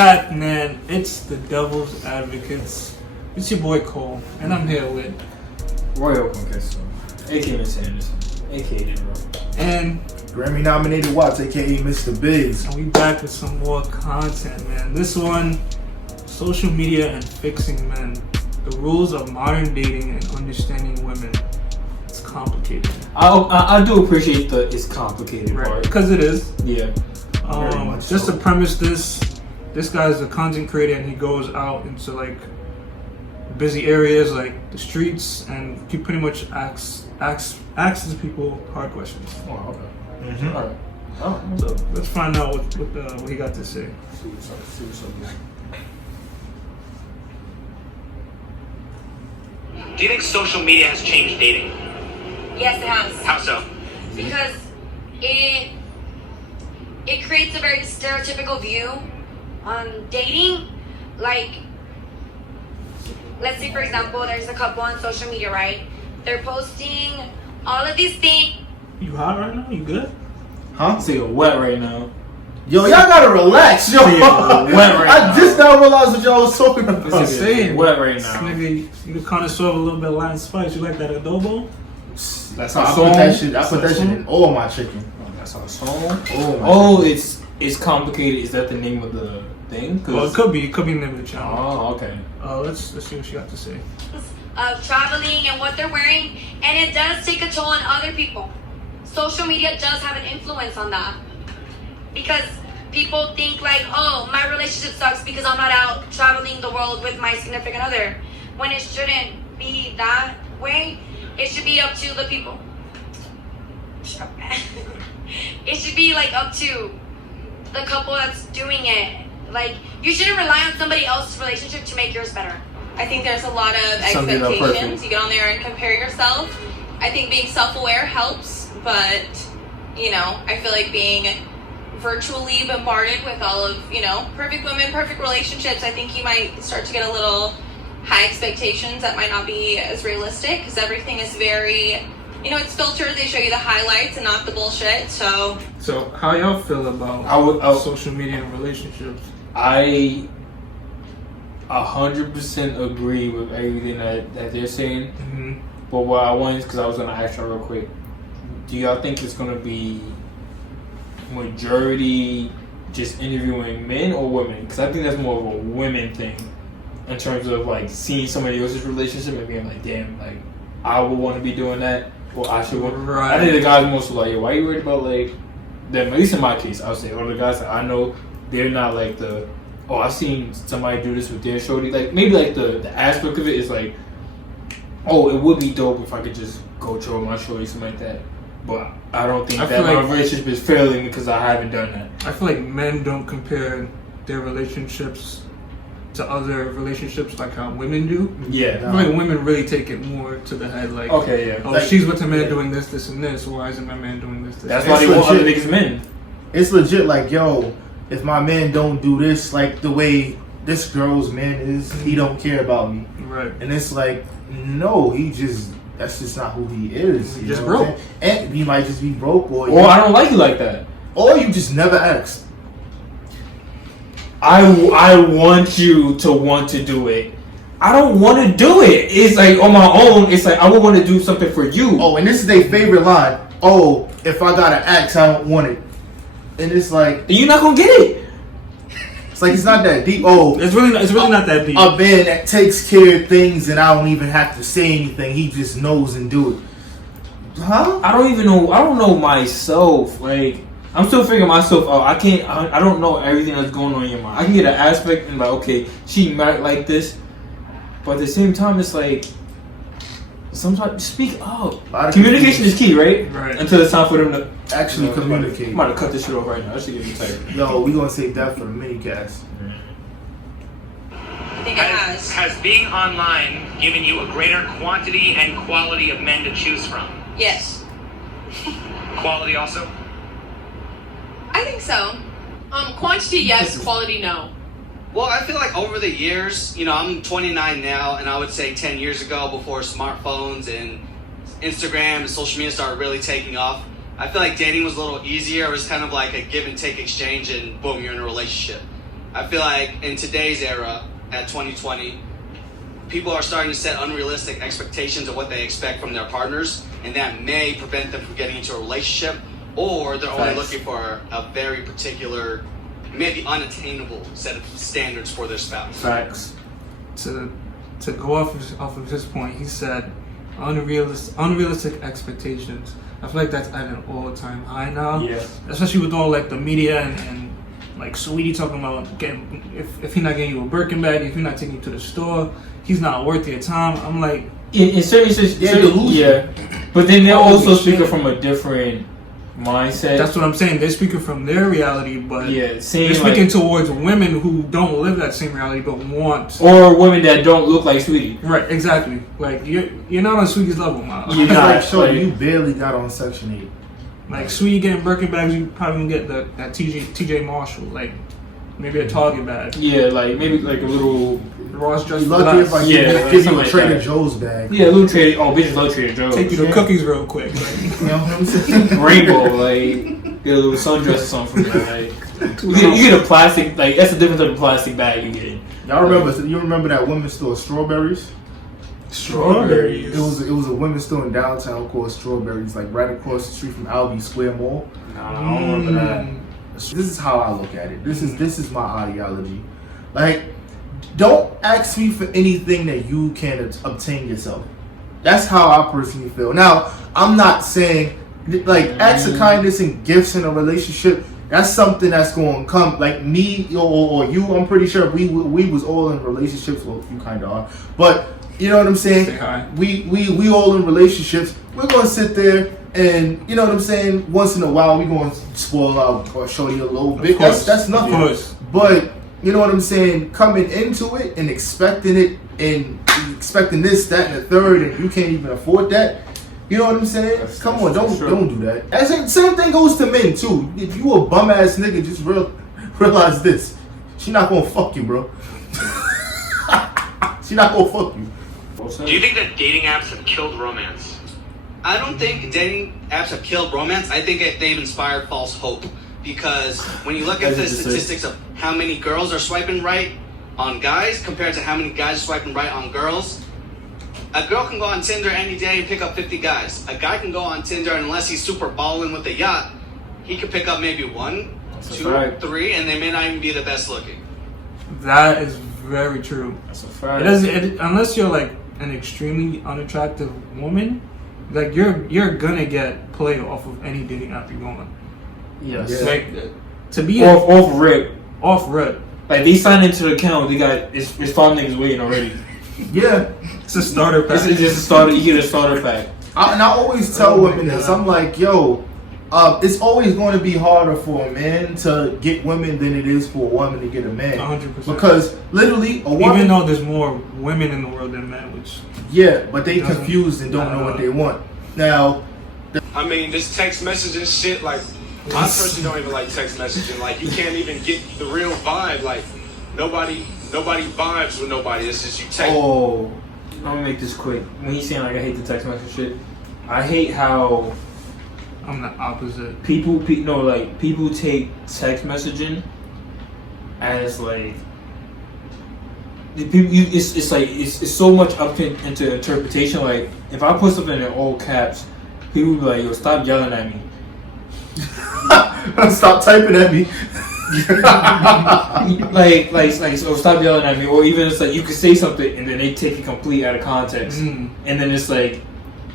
back, man. It's the Devil's Advocates. It's your boy Cole, and I'm here with Royal Conquesto, aka Miss Anderson, aka Bro. And Grammy nominated Watts, aka Mr. Biggs. we back with some more content, man. This one, social media and fixing men. The rules of modern dating and understanding women. It's complicated. I do appreciate the it's complicated part. Because it is. Yeah. Just to premise this guy's a content creator and he goes out into like busy areas like the streets and he pretty much asks people hard questions. Oh, okay. Mm-hmm. All right. Oh, So let's find out what he got to say. see what's up. Do you think social media has changed dating? Yes, it has. How so? Because it creates a very stereotypical view on dating. Like, let's say for example, there's a couple on social media, right? They're posting all of these things. You hot right now? You good? Huh? So you're wet right now. Yo, y'all gotta relax, yo. Yeah, wet right I now. just now realized what y'all was talking about. This is saying. wet right now. Nigga, you can connoisseur of a little bit of Latin spice. You like that adobo? That's I our put song. that shit. I put that shit in all my chicken. That's our song. Oh, my Oh, it's complicated. Is that the name of the thing? Well, it could be the name of the channel. Oh, okay. Let's see what she got to say. Of traveling and what they're wearing, and it does take a toll on other people. Social media does have an influence on that because people think like, oh, my relationship sucks because I'm not out traveling the world with my significant other, when it shouldn't be that way. It should be up to the people. It should be like up to the couple that's doing it. Like, you shouldn't rely on somebody else's relationship to make yours better. I think there's a lot of Something about expectations. perfect. You get on there and compare yourself. I think being self-aware helps, but I feel like being virtually bombarded with all of perfect women, perfect relationships, I think you might start to get a little high expectations that might not be as realistic because everything is very it's filtered. They show you the highlights and not the bullshit. So how y'all feel about I would- social media and relationships? I 100% agree with everything that they're saying. Mm-hmm. But what I wanted, because I was gonna ask y'all real quick, do y'all think it's gonna be majority just interviewing men or women? Because I think that's more of a women thing in terms of like seeing somebody else's relationship and being like, damn, like I would want to be doing that, or I should want. Right. I think the guys mostly like, yo, why are you worried about like them? At least in my case, I would say, all the guys that I know, they're not like the, oh, I've seen somebody do this with their shorty. Like maybe like the aspect of it is like, oh, it would be dope if I could just go chill with my shorty, something like that. But I don't think I that feel my like- relationship is failing because I haven't done that. I feel like men don't compare their relationships to other relationships like how women do. I Yeah. feel like women really take it more to the head. Like, Okay, yeah. oh, Like- she's with a man doing this, and this. Why isn't my man doing this? That's and why It's they want other legit. niggas men. It's legit like, yo, if my man don't do this like the way this girl's man is, he don't care about me. this. Right. And it's like, no, that's just not who he is. He you just know what I'm broke. saying? And he might just be broke, Or I don't like you like that. or you just never asked. I want you to want to do it. I don't want to do it. It's like on my own. It's like I would want to do something for you. Oh, and this is their favorite line. Oh, if I gotta ask, I don't want it. And it's like, You're not gonna get it. it's not that deep. Oh, It's really not that deep. a man that takes care of things and I don't even have to say anything. He just knows and do it. Huh? I don't even know. I don't know myself. Like I'm still figuring myself out. I can't. I don't know everything that's going on in your mind. I can get an aspect and like, okay, she might like this, but at the same time, it's like sometimes speak up. Communication is key, right? Right. Until it's time for them to Actually communicate. I'm about to cut this shit off right now. That should get me tired. Yo, we gonna save that for the mini cast. I think it has. Has being online given you a greater quantity and quality of men to choose from? Yes, Quality also? I think so. Quantity, yes. Quality, no. Well, I feel like over the years, I'm 29 now, and I would say 10 years ago, before smartphones and Instagram and social media started really taking off, I feel like dating was a little easier. It was kind of like a give and take exchange, and boom, you're in a relationship. I feel like in today's era, at 2020, people are starting to set unrealistic expectations of what they expect from their partners, and that may prevent them from getting into a relationship, or they're only looking for a very particular, maybe unattainable set of standards for their spouse. Facts. To go off of his point, he said unrealistic expectations. I feel like that's at an all-time high now. Yeah. Especially with all like the media and like Sweetie talking about getting if he's not getting you a Birkin bag, if he's not taking you to the store, he's not worth your time. I'm like, in certain situations, yeah. But then they're also speaking from a different mindset. That's what I'm saying. They're speaking from their reality, but yeah, saying they're speaking towards women who don't live that same reality but want, or women that don't look like Sweetie. Right, exactly. Like you're not on Sweetie's level, man. You're not. Like, so you barely got on Section 8. Like Sweetie getting Birkin bags, you probably gonna get that TJ Marshall, like maybe a Target bag. Yeah, like maybe like a little Ross Dress for Lucky if Less. I Yeah, give you a like Trader that. Joe's bag. Yeah, a little Trader. Oh, bitches love Trader Joe's. Take you to cookies real quick. Like. You know what I'm saying? Rainbow, like get a little sundress or something from there. Like you get a plastic. Like that's the difference of a plastic bag you get. Y'all remember? You remember that women's store, Strawberries? Strawberries. It was a women's store in downtown called Strawberries, like right across the street from Albee Square Mall. Nah, I don't remember that. This is how I look at it. This is my ideology. Like, don't ask me for anything that you can't obtain yourself. That's how I personally feel. Now, I'm not saying like acts of kindness and gifts in a relationship. That's something that's going to come. Like me or you, I'm pretty sure we was all in relationships. Well, you kind of are, but you know what I'm saying. Say hi. We all in relationships. We're going to sit there and you know what I'm saying. Once in a while, we going to spoil out or show you a little bit. That's nothing. Of course. But you know what I'm saying. Coming into it and expecting it and expecting this, that, and the third, and you can't even afford that. You know what I'm saying? Come on, don't do that. Same thing goes to men too. If you a bum ass nigga, just realize this: she not gonna fuck you, bro. She not gonna fuck you. Do you think that dating apps have killed romance? I don't think dating apps have killed romance. I think they've inspired false hope. Because when you look at the statistics of how many girls are swiping right on guys compared to how many guys are swiping right on girls, a girl can go on Tinder any day and pick up 50 guys. A guy can go on Tinder, and unless he's super balling with the yacht, he can pick up maybe 1, 2, 3, and they may not even be the best looking. That is very true. That's a fact. Unless you're like an extremely unattractive woman, like you're gonna get play off of any dating app you go on. Yes. Yeah. Like to be Off rip. Like they signed into the account, they got it's 5 niggas waiting already. Yeah, it's a starter pack. It's just a starter. You get a starter pack. and I always tell women this. I'm like, yo, it's always going to be harder for a man to get women than it is for a woman to get a man. 100%. Because literally, a woman. Even though there's more women in the world than men, which yeah, but they confused and don't know what they want. Now, I mean, this text messaging shit, like, I personally don't even like text messaging. Like, you can't even get the real vibe. Like, nobody vibes with nobody. It's just you text. Oh, I'm gonna make this quick. When he's saying like I hate the text message shit, I hate how I'm the opposite. people take text messaging as like it's so much up into interpretation. Like if I put something in all caps, people will be like, "Yo, stop yelling at me." stop typing at me. So stop yelling at me, or even it's like you could say something and then they take it complete out of context, and then it's like,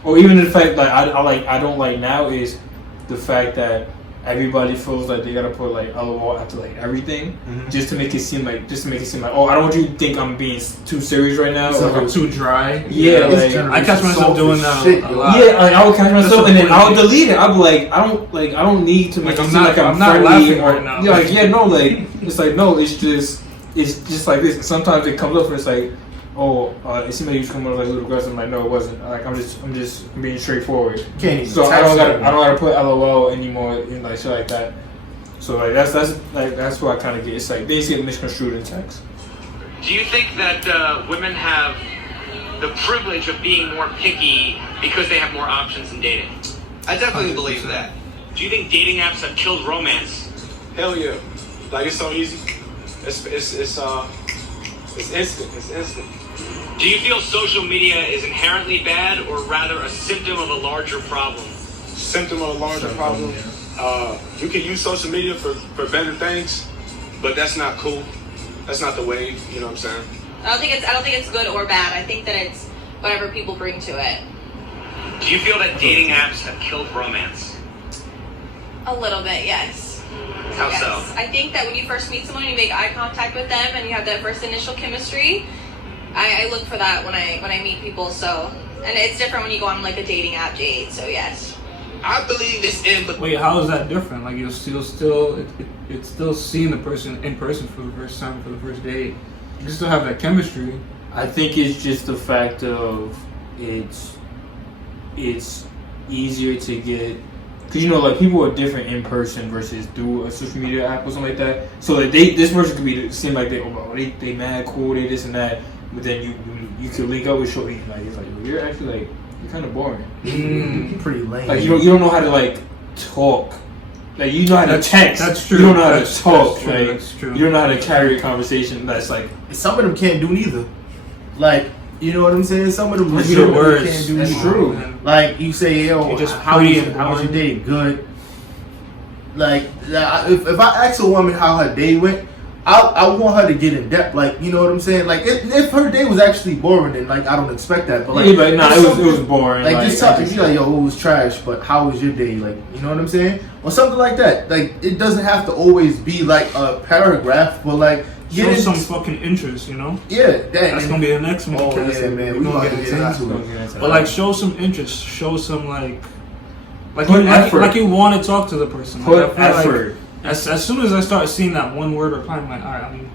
or even the fact that I don't like now is the fact that everybody feels like they gotta put like LOL after like everything, just to make it seem like oh, I don't want you to think I'm being too serious right now, or I'm too dry. Yeah, like I catch myself doing that a lot. Yeah, like I would catch myself and then I would delete it. I'd be like, I don't need to make it seem like I'm not friendly laughing or right now. yeah, like it's like no, it's just like this. And sometimes it comes up and it's like, oh, it seemed like you was coming up like a little aggressive. I'm like, no, it wasn't. Like I'm just being straightforward. So I don't gotta put LOL anymore and like shit like that. So like that's what I kind of get. It's like basically misconstrued in text. Do you think that women have the privilege of being more picky because they have more options in dating? I definitely believe that. Do you think dating apps have killed romance? Hell yeah. Like, it's so easy. It's instant. It's instant. Do you feel social media is inherently bad, or rather a symptom of a larger problem? Symptom of a larger problem. You can use social media for better things, but that's not cool. That's not the wave. You know what I'm saying? I don't think it's good or bad. I think that it's whatever people bring to it. Do you feel that dating apps have killed romance? A little bit, yes. How Yes. so? I think that when you first meet someone, you make eye contact with them, and you have that first initial chemistry. I look for that when I meet people. So, and it's different when you go on like a dating app date. So yes. I believe it's in. Wait, how is that different? Like you're it's still seeing the person in person for the first time, for the first date. You still have that chemistry. I think it's just the fact of it's easier to get, because you know, like people are different in person versus through a social media app or something like that. So like this person could seem like they mad cool, they this and that, but then you could link up with shorty like it's like you're actually like you're kind of boring. Pretty lame. Like you don't know how to like talk. Like you know how to text. That's true. You don't know how That's to talk. true, Like that's true. you don't know how to carry a conversation. That's like Some of them can't do neither. Like, you know what I'm saying? Some of them That's legitimately your words. can't do That's neither. true. Man. Like you say, yo, You're just how pretty was and your boring. day? Good. Like, if I ask a woman how her day went, I want her to get in depth. Like, you know what I'm saying? Like, if her day was actually boring, then like I don't expect that. But like, yeah, but nah, it was boring. like just talk to me like, yo, it was trash, but how was your day? Like, you know what I'm saying? Or something like that. Like, it doesn't have to always be like a paragraph, but like Show get some in, fucking interest, you know. yeah, That's gonna be the next one. Oh yeah, man, we gonna get into it. But like, show some interest. Show some like Put effort. like you want to talk to the person. Put Like, I feel effort. Like, as soon as I start seeing that one word reply, I'm like, all right, I mean,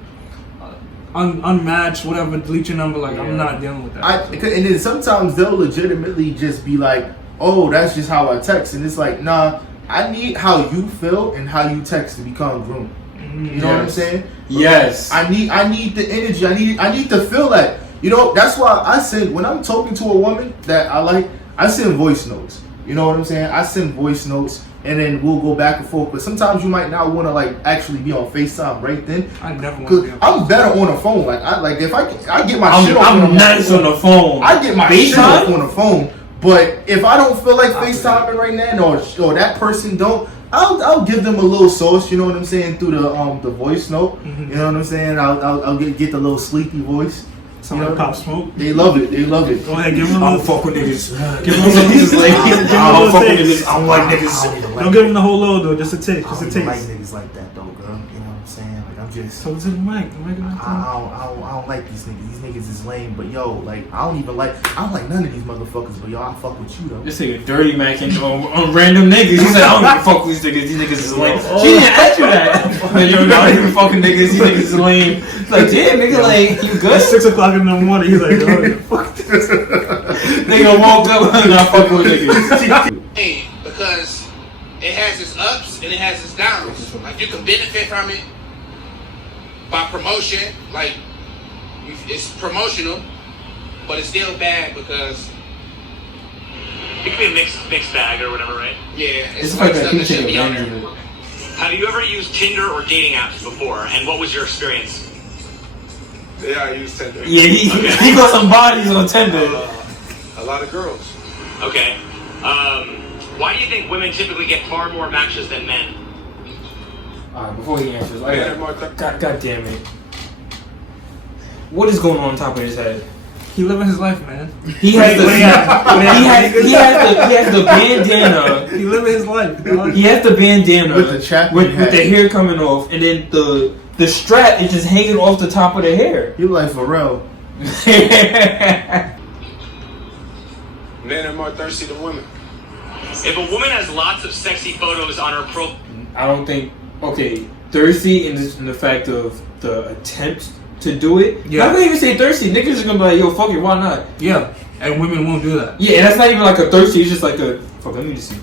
unmatched, whatever, delete your number. Like, I'm not dealing with that. And then sometimes they'll legitimately just be like, oh, that's just how I text. And it's like, nah, I need how you feel and how you text to become groomed. You know what I'm saying? Yes. I need the energy. I need to feel that. You know, that's why I send, when I'm talking to a woman that I like, I send voice notes. You know what I'm saying? I send voice notes and then we'll go back and forth. But sometimes you might not want to like actually be on FaceTime right then. I never want to be Cause on I'm better on the phone. Like if I get my shit off. I'm nice on the phone. I get my shit off FaceTime? on the phone. But if I don't feel like FaceTiming right now, or that person don't, I'll give them a little sauce. You know what I'm saying, through the voice note. You know what I'm saying? I'll get the little sleepy voice. Some like Pop Smoke. They love it. They love it. Go ahead, give him a I don't little. fuck with niggas. Give him a little. Niggas like, I don't fuck with taste. niggas. I don't like niggas. Don't give him the whole load though. Just a taste. Just a I don't like taste. niggas like that though, girl. You know what I'm saying? Like I'm just. Talk to the mic. The mic is not I don't like these niggas. These niggas is lame. But yo, like I don't like none of these motherfuckers. But yo, I fuck with you though. This nigga dirty macking on random niggas. He said, I don't give a fuck with these niggas. These niggas is lame. She didn't ask you that. Like, yo, I don't even fucking niggas. These niggas is lame. It's like, damn, nigga, like, you good? It's 6 o'clock in the morning. He's like, oh, fuck this. Nigga woke up and I fuck with niggas. Hey, because it has its ups and it has its downs. Like you can benefit from it by promotion. Like it's promotional, but it's still bad because It could be a mixed bag or whatever, right? yeah, It's like that stuff that people shouldn't be on take there. advantage of it. Have you ever used Tinder or dating apps before? And what was your experience? Yeah, I use Tinder. Yeah, he got some bodies on Tinder. A lot of girls. Okay. Why do you think women typically get far more matches than men? Alright, before he answers, Yeah, Martha. God damn it. What is going on top of his head? He living his life, man. He has the he has the bandana. He living his life. Dog. He has the bandana With the chappy with hat. the hair coming off, and then the strap is just hanging off the top of the hair. You like Pharrell. Men are more thirsty than women. If a woman has lots of sexy photos on her profile, I don't think thirsty in the fact of the attempt to do it. Yeah. I'm not gonna even say thirsty. Niggas are gonna be like, yo, fuck it, why not? Yeah, and women won't do that. Yeah, and that's not even like a thirsty. It's just like a fuck. Let me just see.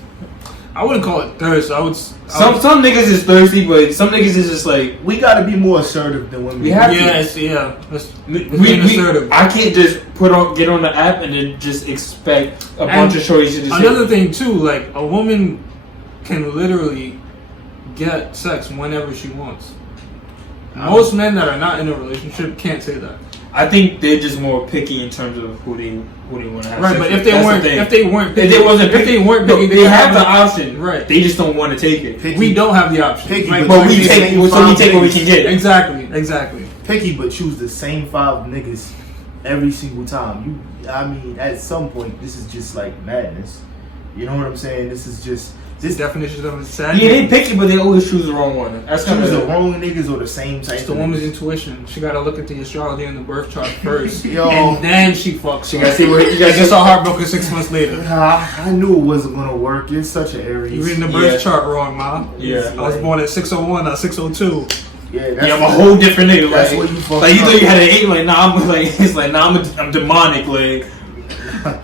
I wouldn't call it thirst. Some niggas is thirsty, but some niggas is just like We gotta be more assertive than women. we have to. Yes, yeah. Let's We, being assertive. I can't just get on the app and then just expect a bunch of shorties to just Another thing too, like a woman can literally get sex whenever she wants. Most men that are not in a relationship can't say that. I think they're just more picky in terms of who they want to have Right, sex but with. if they That's weren't, the thing. if they weren't, picky, If they wasn't if they weren't, picky, they have the a- option. Right. They just don't want to take it. Picky, We don't have the option. Picky, right? But we choose the take same so we five take what we niggas. can get. Exactly. Picky, but choose the same 5 niggas every single time. I mean, at some point, this is just like madness. You know what I'm saying? This is just This definition of insanity. Yeah, they picky, but they always choose the wrong one. That's kind choose the of wrong niggas or the same type. It's the of woman's niggas. intuition. She gotta look at the astrology and the birth chart first, Yo. and then she fucks. You gotta see where you guys Gets all heartbroken 6 months later. I knew it wasn't gonna work. You're such an Aries. You reading the birth Yeah. chart wrong, ma. Yeah. I was born at 601, not 602. Yeah, that's Yeah, I'm a whole different nigga. That's Like, what you fucked like you up. thought you had an 8, like nah, I'm like it's like nah, I'm demonic. Like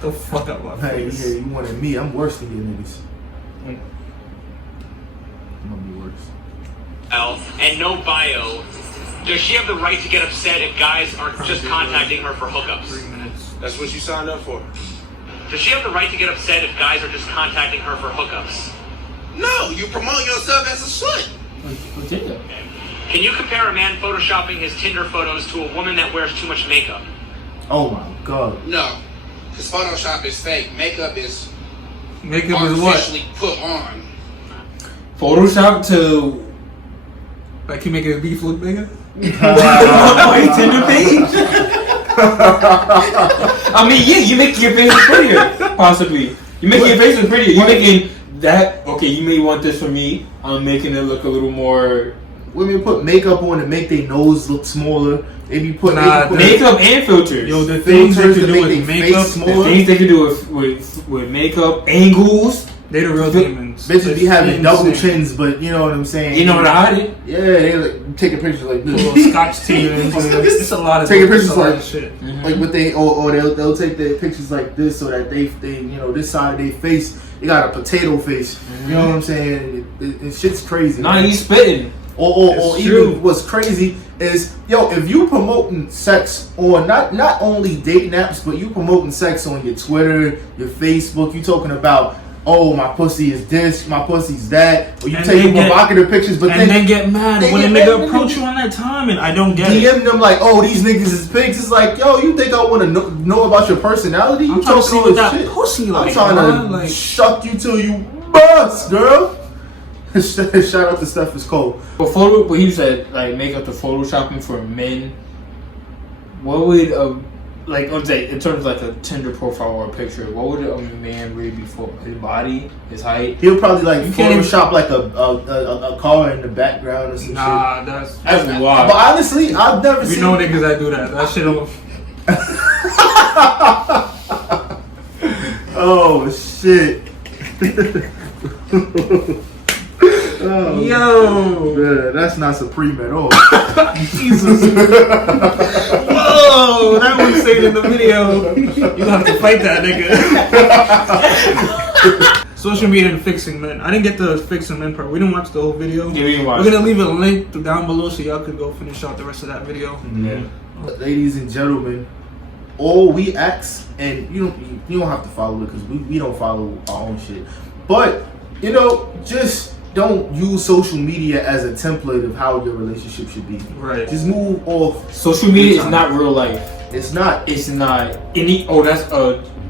The fuck up my Hey, face. yeah, you wanted me. I'm worse than you niggas. Mm. I'm gonna be worse. And no bio, does she have the right to get upset if guys are just contacting her for hookups? 3 minutes. That's what you signed up for. Does she have the right to get upset if guys are just contacting her for hookups? No, you promote yourself as a slut. Can you compare a man photoshopping his Tinder photos to a woman that wears too much makeup? Oh my god. No, because Photoshop is fake. Makeup is Makeup is what? artificially put on. Photoshop to Like he making his beef look bigger? on your Tinder page. I mean, yeah, you make your face look prettier, possibly. You make your face look prettier. You're making that okay. You may want this for me. I'm making it look a little more Women put makeup on to make their nose look smaller. They be putting Nah, makeup and filters. Yo, the things they filters can to do make with their makeup, face smaller. things they can do with makeup, angles. they the real demons. Bitches be having double Insane. chins, but you know what I'm saying. You know how to hide it. Yeah, they like taking pictures like Little this. Scotch tape. It's a lot of Taking it's a pictures lot like- of shit. Like what they or they'll take their pictures like this so that they you know this side of their face they got a potato face. You know what I'm saying? It shit's crazy. Nah, man. he's spitting. Or It's even true. what's crazy is if you promoting sex on not only dating apps but you promoting sex on your Twitter, your Facebook, you talking about my pussy is this, my pussy's that, or you And taking then get- provocative pictures, but And then get mad they when a get nigga mad. approach you on that time, and I don't get it. DM them like, these niggas is pigs. It's like, you think I want to know about your personality? You I'm trying to see talking what all that shit. pussy I'm like. trying man. to Like, shuck you till you bust, girl. Shout out to Steph is cold. But he said like makeup to photoshopping for men. What would like let's say in terms of like a Tinder profile or a picture? What would a man really be for? His body, his height. He'll probably like You can't Photoshop like a car in the background or some shit. nah, that's That's wild. But honestly, I've never we seen. know niggas that do that. That shit don't. Oh shit. Oh, Yo, man, that's not supreme at all. Jesus. Whoa, that was saying in the video. You have to fight that nigga. Social media and fixing men. I didn't get the fixing men part. We didn't watch the whole video. Yeah, we didn't watch We're gonna leave a link down below so y'all could go finish out the rest of that video. Yeah. Ladies and gentlemen, all we ask, and you don't have to follow it because we don't follow our own shit. But just don't use social media as a template of how your relationship should be. Right. Just move off. Social media is not real life. It's not. It's not any. Oh, that's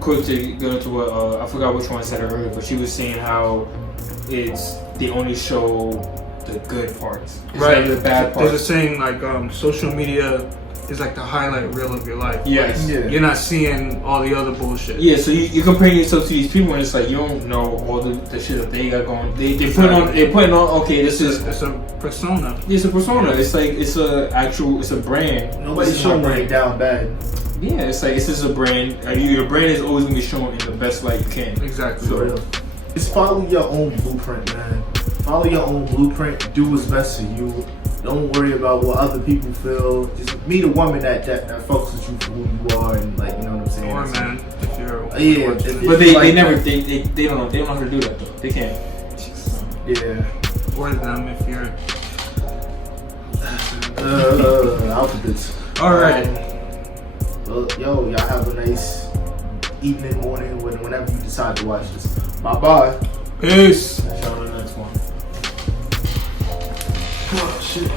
quick to go into what I forgot which one said it earlier, but she was saying how they only show the good parts, Right. The bad There's a parts. saying like social media is like the highlight reel of your life. Yes. Yeah. You're not seeing all the other bullshit. Yeah, so you're comparing yourself to these people, and it's like you don't know all the shit that they got going. They're putting on. Okay, this is It's a persona. it's a persona. It's like it's a brand. Nobody's This is showing my it down bad. Yeah, it's like this is a brand. Your brand is always gonna be shown in the best light you can. Exactly. So Just follow your own blueprint, man. Follow your own blueprint. Do what's best for you. Don't worry about what other people feel. Just meet a woman that fucks with you for who you are, and you know what I'm saying. Or man, if you're Yeah, but they like- never they don't know how to do that though. They can't. Yeah. or them if you're. Alphabets. All right. Well, y'all have a nice evening, morning, whenever you decide to watch this. Bye bye. Peace. Shout out to the next one. Oh shit.